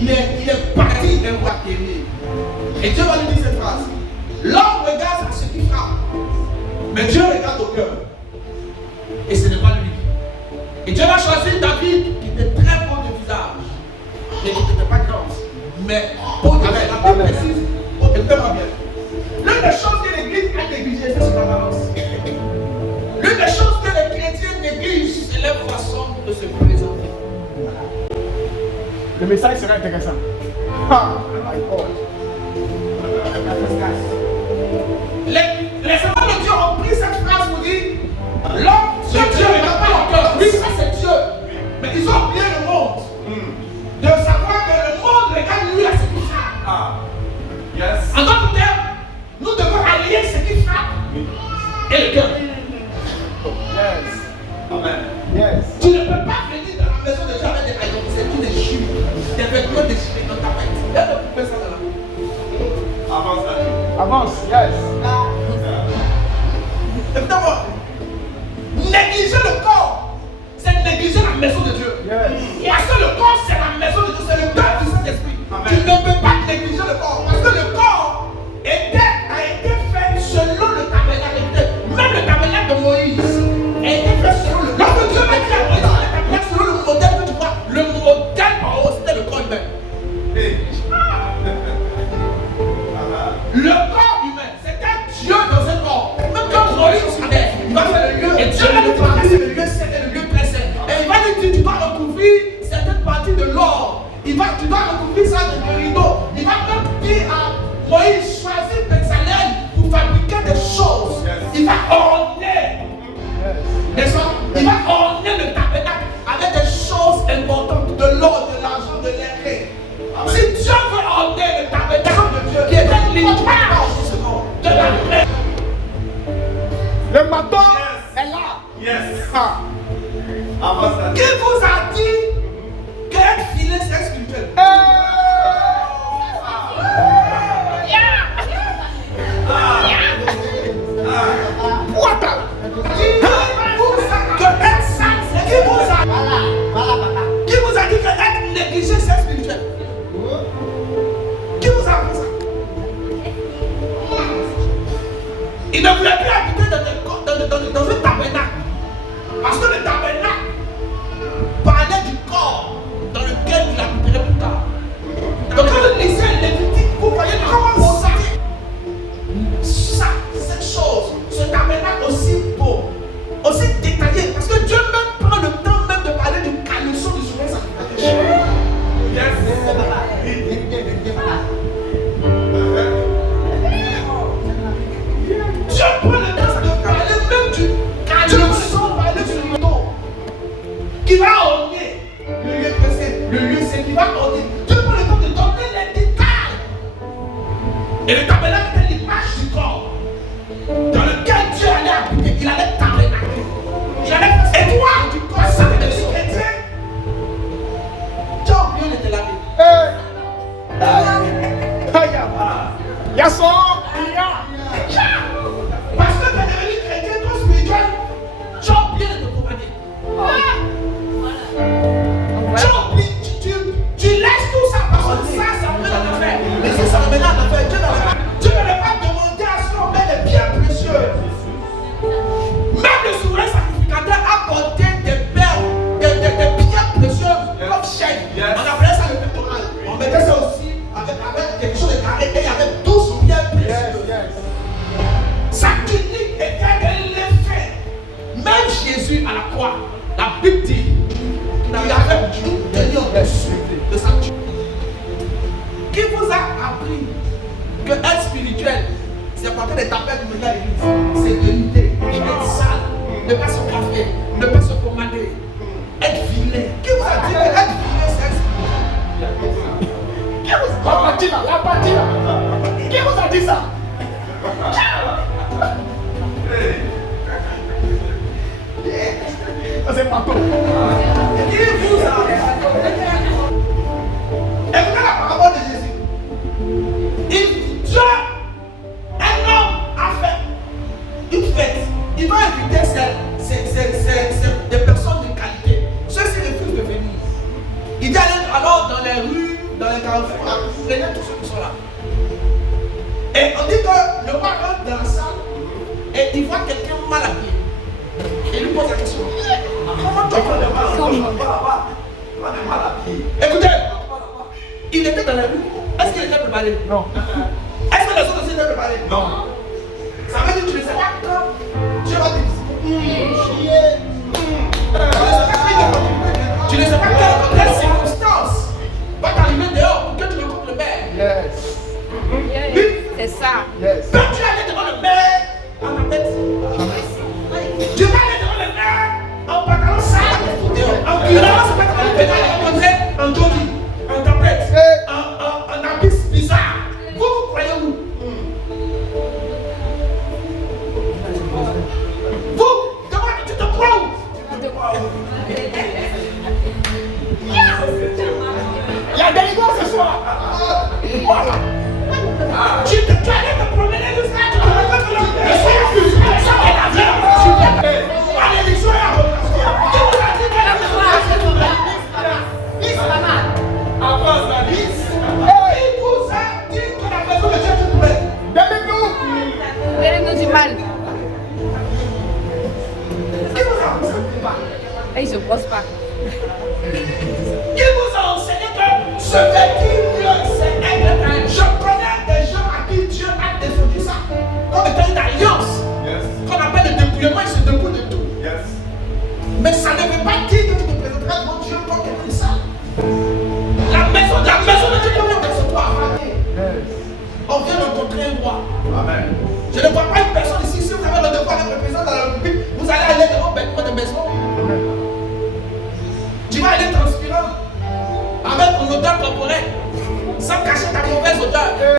il est parti d'un roi guerrier. Et Dieu va lui dire cette phrase. L'homme regarde à ce qui frappe, mais Dieu regarde au cœur. Et ce n'est pas lui. Et Dieu va choisir David, qui était très beau de visage, mais qui n'était pas grand. Mais pour la Bible précise, écoutez-moi bien. L'une des choses que l'Église a négligées, c'est son apparence. L'une des choses que les chrétiens négligent, c'est leur façon de se présenter. Le message sera intéressant. Ah, my God. Les enfants de Dieu ont pris cette phrase pour dire l'homme de Dieu n'a pas le cœur. Oui, ça c'est Dieu. Mais ils ont oublié le monde. De savoir que le monde regarde lui à ce qui frappe. Ah, yes. En d'autres termes, nous devons allier ce qui frappe et le cœur. Yes. Amen. Yes. Tu ne peux pas venir dans la maison de Dieu avec des haillons, c'est tout des jus, des vêtements déchirés dans ta tête. Il y a des poupées ça dans la main. Avance là. Avance. Yes. Écoutez-moi, négliger le corps, c'est négliger la maison de Dieu. Yes. Parce que le corps, c'est la maison de Dieu, c'est le cœur du Saint-Esprit. Tu ne peux pas négliger le corps, parce que le corps a été fait selon le tabernacle. Même le tabernacle de Moïse a été fait selon le. Lorsque Dieu m'a dit à Moïse, le tabernacle selon le modèle que tu vois, le modèle en haut, c'était le corps humain. Le corps humain, c'était Dieu dans un corps. Même quand Moïse savait, il va faire le lieu. Et Dieu va lui parler, c'est le lieu saint et le lieu très saint. Et il va lui dire, tu dois recouvrir certaines parties de l'or. Tu dois recouvrir ça de rideau. Il va même dire à Moïse, choisis Bezalel pour fabriquer des choses. Il va orner. N'est-ce pas? Il va orner le tabernacle avec des choses importantes, de l'or, de l'argent, de l'airain. Si Dieu veut orner le tabernacle de Dieu, qui est un l'image de la paix. Le matin est là. Yes. Ah. Avance là. Qui vous a dit qu'être filé c'est spirituel? What? Qui vous a dit que être négligé c'est spirituel? Qui vous a dit ça? Il ne voulait plus habiter dans un tabernacle. Parce que le tabernacle parlait du corps dans lequel il habiterait plus tard. Donc quand vous lisez Lévitique, vous voyez comment cette chose, ce tabernacle aussi beau, aussi détaillé, parce que Dieu même prend le temps même de parler du caleçon du souverain sacrificateur. Yes. Dieu prend le temps de parler même du caleçon parler sur le dos qui va orner le lieu saint, le lieu saint qui va orner. Dieu prend le temps de donner les détails. Et le tabernacle est l'image du corps dans lequel Dieu allait habiter. Il allait tabernacler. Il allait faire. Et toi, du corps, ça veut dire chrétien. Dieu a oublié de te laver. Parce que tu es devenu chrétien, toi spirituel, tu as oublié de te promener. Tu laisses tout ça parce que ça remet en affaire. Mais si ça remet en affaire, Dieu ne va pas demander à ce qu'on met des biens précieux. Même le souverain sacrificateur a porté des biens précieux comme chèque. On appelait ça le pectoral. On mettait ça aussi avec quelque chose de carré et il y avait 12 biens précieux. Sa tunique était de l'effet. Même Jésus à la croix, la Bible dit qu'il avait une tenue en dessus de sa tunique. Qui vous a appris que être spirituel, c'est porter des tapettes de la l'église, c'est de l'unité, être sale, ne pas se coiffer, ne pas se commander, être vilain. Qui vous a dit que être vilain, c'est être spirituel? Qui vous a dit ça? Qui vous a dit ça? C'est pas tout. Qui vous a écoutez la parole de Jésus. Dieu, un homme a fait une fête. Il va inviter des personnes de qualité. Ceux-ci refusent de venir. Il dit allez alors dans les rues dans les carrefours, là, vous prenez tous ceux qui sont là. Et on dit que le roi rentre dans la salle et il voit quelqu'un mal habillé. Et il lui pose la question. Comment tu as écoutez, il était dans la rue. Est-ce qu'il était préparé? Non. Est-ce que les autres aussi étaient préparés? Non. Ça veut dire que tu ne sais pas quand Dieu va te visiter. Tu ne sais pas quelle circonstance va t'arriver dehors pour que tu rencontres le maire. Yes. C'est ça. Yes. Quand tu allais devant le maire en ta tête, tu vas aller devant le maire en pantalon sale, en cuirasse, tu vas rencontrer en jogging, en tapette, en habit bizarre. Vous croyez où? Vous, comment tu te crois où? Il y a des gars ce soir. Voilà. Tu allais te promener le soir, tu te rencontres le soir, ça va la vie. Allez, les soirs, qui vous a dit que Avance la liste. il vous a dit que la maison de Dieu se trouvait. Donnez-nous. Donnez-nous du mal. Qui vous a enseigné? Et il se pose pas. Qui vous a enseigné que ce véhicule, c'est être. Je connais des gens à qui Dieu a défendu ça. Comme étant une alliance. Yes. Qu'on appelle le dépouillement, il se dépouille de tout. Yes. Mais ça ne veut pas dire que tu te présenteras devant Dieu comme quelqu'un de ça. La maison de Dieu peut être sur toi. Yes. On vient rencontrer un roi. Amen. Je ne vois pas une personne ici. Si vous avez le devoir d'être président de la République, vous allez aller devant de maison. Tu vas aller transpirant avec ton odeur corporelle sans cacher ta mauvaise odeur.